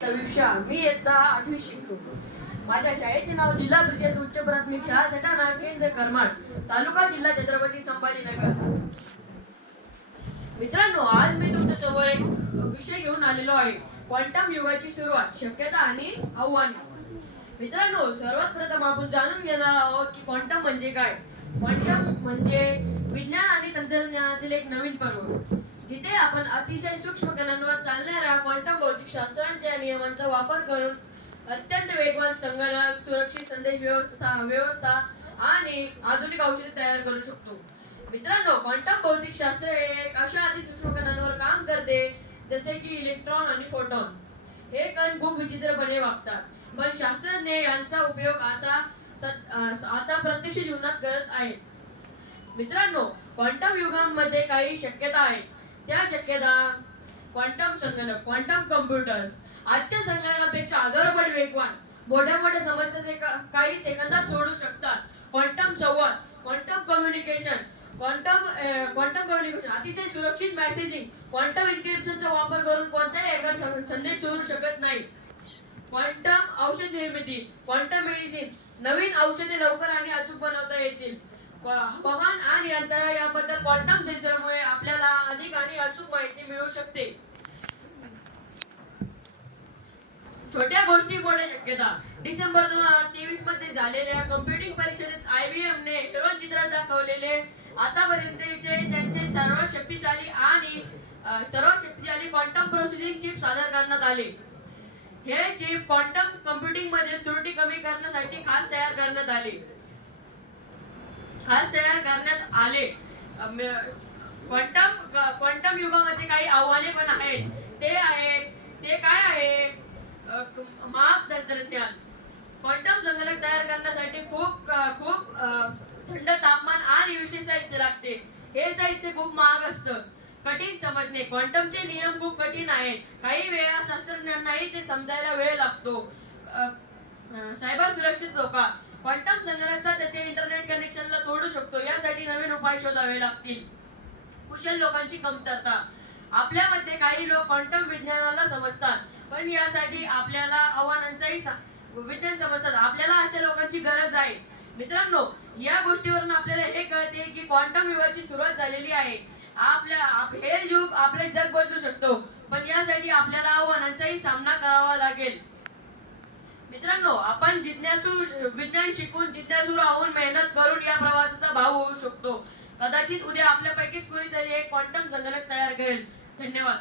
विषय मी इयत्ता 8वी शिकतो. माझ्या शाळेचे नाव जिल्हा परिषद उच्च प्राथमिक शाळा सटाणा केंद्र करमाड, तालुका जिल्हा छत्रपती संभाजीनगर. मित्रांनो, आज मी तुमच्यासमोर एक विषय घेऊन आलेलो आहे. क्वांटम युगाची सुरुवात, शक्यता आणि आव्हाने. मित्रांनो, सर्वात प्रथम आपण जाणून घेणार आहोत की क्वांटम म्हणजे काय. क्वांटम म्हणजे विज्ञान आणि तंत्रज्ञानातील एक नवीन पर्व, जिथे आपण अतिशय सूक्ष्म कणांवर चालणाऱ्या क्वांटम भौतिकशास्त्राच्या नियमांचा वापर करून अत्यंत वेगवान संगणक, सुरक्षित संदेश व्यवस्था आणि आधुनिक औषधे तयार करू शकतो. मित्रांनो, क्वांटम भौतिकशास्त्र हे एक अशा अतिसूक्ष्म कणांवर काम करते जसे की इलेक्ट्रॉन आणि फोटॉन. हे कण खूप विचित्रपणे वागतात, पण शास्त्रज्ञ यांचा उपयोग आता प्रत्यक्ष जीवनात करत आहेत. मित्रांनो, क्वांटम युगामध्ये काही शक्यता आहेत. त्या शक्यता: क्वांटम संगणक, क्वांटम कम्प्युटर्स आजच्या संगणकापेक्षा हजारो पट वेगवान, मोठ्या समस्या काही सेकंदात सोडवू शकतात. क्वांटम संवाद, क्वांटम कम्युनिकेशन अतिशय सुरक्षित मेसेजिंग, क्वांटम एन्क्रिप्शनचा वापर करून कोणताही हॅकर संदेश चोरू शकत नाही. क्वांटम औषध निर्मिती, क्वांटम मेडिसिन नवीन औषधे लवकर आणि अचूक बनवता येतील. हवामान आणि अंतराळ याबद्दल क्वांटम सेन्सरमुळे आपल्याला अधिक आणि अचूक माहिती मिळू शकते. छोट्या गोष्टी मोठ्या शक्यता. डिसेंबर 2023 मध्ये झालेल्या कम्प्युटिंग परिषदेत IBM ने हिरवं चित्रात दाखवलेले आतापर्यंतचे त्यांचे सर्वात शक्तिशाली क्वांटम प्रोसेसिंग चिप सादर करण्यात आले. हे चिप क्वांटम कम्प्युटिंग मध्ये त्रुटी कमी करण्यासाठी खास तयार करण्यात आले. क्वांटम युगामध्ये काही आव्हाने पण आहेत. ते काय आहे? महाग तंत्रज्ञान. क्वांटम संगणक तयार करण्यासाठी खूप थंड तापमान आणि विशेष साहित्य लागते. हे साहित्य खूप महाग असतं. कठीण समजणे. क्वांटमचे नियम खूप कठीण आहेत. काही वेळा शास्त्रज्ञांनाही ते समजायला वेळ लागतो. सायबर सुरक्षित धोका. क्वांटम संगणक त्याचे इंटरनेट कनेक्शनला तोडू शकतो. यासाठी नवीन उपाय शोधावे लागतील. कुशल लोकांची कमतरता. आपल्यामध्ये काही लोक क्वांटम विज्ञानाला समजतात, पण यासाठी आपल्याला विज्ञान समजतात. आपल्याला अशा लोकांची गरज आहे. मित्रांनो, या गोष्टीवरून आपल्याला हे कळते की क्वांटम युगाची सुरुवात झालेली आहे. हे युग आपले जग बदलू शकतो, पण यासाठी आपल्याला आव्हानांचाही सामना करावा लागेल. मित्रांनो, आपण विज्ञान शिकून जिज्ञासू राहून मेहनत करून या प्रवासाचा भाग होऊ शकतो. कदाचित उद्या आपल्यापैकीच कोणीतरी एक क्वांटम संगणक तयार करेल. धन्यवाद.